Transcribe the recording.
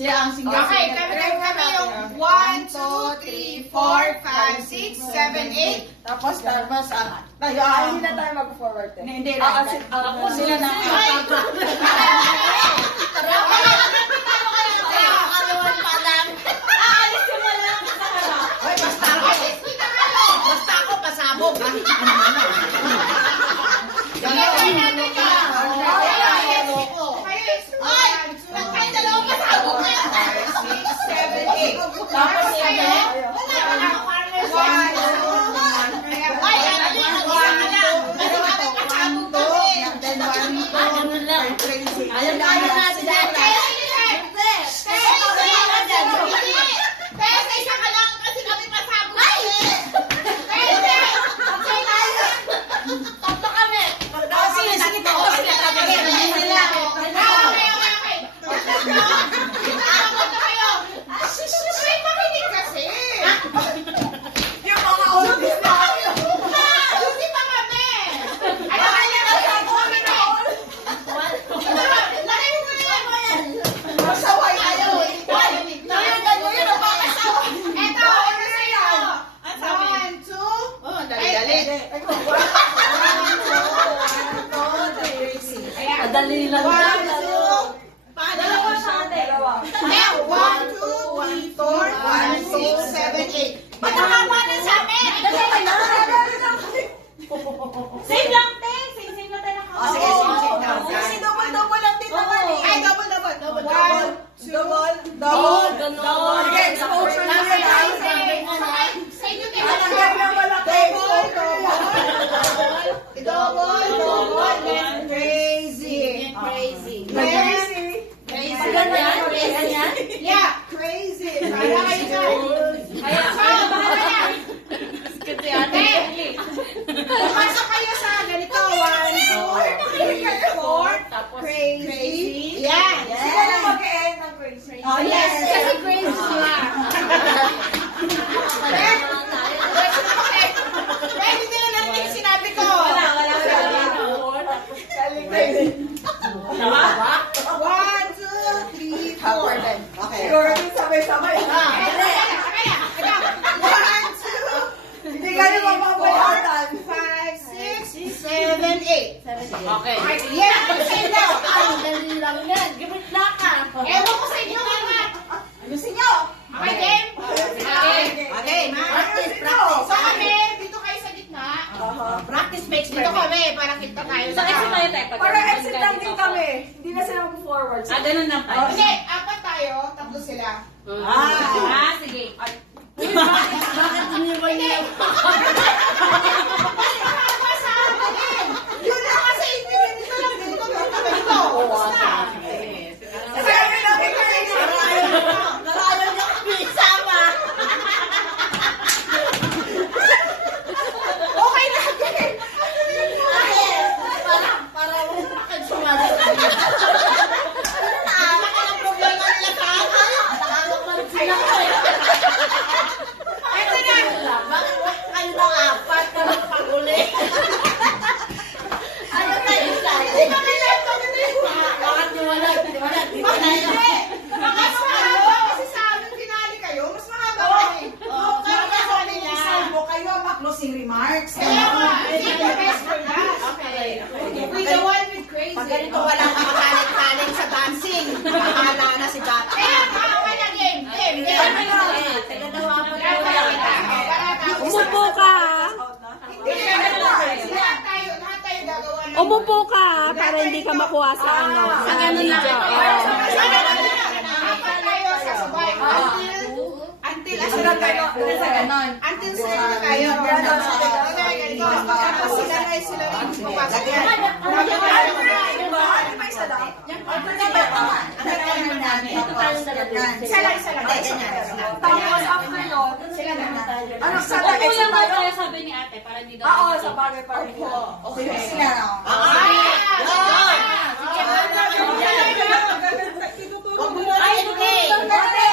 Siya ang singer. Okay, kami yung 1, 2, 3, 4, 5, 6, 7, 8. Tapos ang... Hindi na tayo mag-forward eh. Hindi na. Ako sila na. Basta ako pasabog. Tapos Madali lang. 1, 2, Dalawa siya, dalawa. 1, 2, 3, 4, 5, 6, 7, 8. Ba't nakakawanan sa amin? Same lang, te. Same na tayo nakakawa. Sige, sige. Kasi double lang din naman eh. Ay, double. 1, 2, Double. Sige, exposure na rin. sa inyo kayo. Alagay na malaki. Double. Crazy. Ganyan? Yeah, crazy. Kaya kayo dyan. Pumasok kayo sa ganito. 1, 2, 3, 4. Crazy. Yan. Sila na mag-e-end ng crazy. Oh, yes. Kasi crazy sila. Pwede nila natin yung sinabi ko. Wala. 1, 2, 3, 4. Okay. Siguro din sabay-sabay. 1, 2, Hindi ka naman mabayaran. 5, 6, 7, 8. Okay. Yes, ano sa inyo? Dali lang yan. Gimit na ka. Ewan ko sa inyo mga. Ayusin nyo. Okay, game? Okay, Practice. So kami, dito kayo sa gitna. Practice makes Dito kami, para kita tayo. So, exit tayo, te. Para exit lang din kami. Hindi na sila mag-forward. Ganun lang tayo. Hindi, apat tayo, tatlo sila. Sige. Bakit iniwan niya? Mahaba sa akin. Yun na kasi, dito lang, dito. Tapos na. Kasi kami namin crazy. Nalala niya kami sama. Okay na, game. Para bakit sumali? Naamak ka ng problema nila sa akin. Naamak man sila ko eh. Ito na. Bakit kayo ng apat ka ng pag-uli? Ano tayo sa Hindi kami left on the table. Bakit niwala? Di ba na yun? Mas mahaba kasi sa amin pinali kayo. Mas mahaba kami. Kaya sabi niya. Kayo ang closing remarks. Kaya nga, save the best for last. Okay. We the one with crazy. Pag ganito walang makakalit-kalit sa dancing. Bahala na si Dati. Kaya, wala game. Game. Taga daw ako Umupo ka. Lahat tayo gagawa ng... Umupo ka para hindi ka makuha sa ano. Sa video. Apat tayo sasabay. Until Sila kayo. Sa ganon. Until sila na tayo. Ganito. Tapos sila na sila rin papasok. Ano pa isa daw? Isa lang. Tapos after nun, Sila na. ano sa Kulang daw tayo sabi ni ate para hindi daw. Oo, sa bagay pa rin. Okay. Sila na. Ay, okay.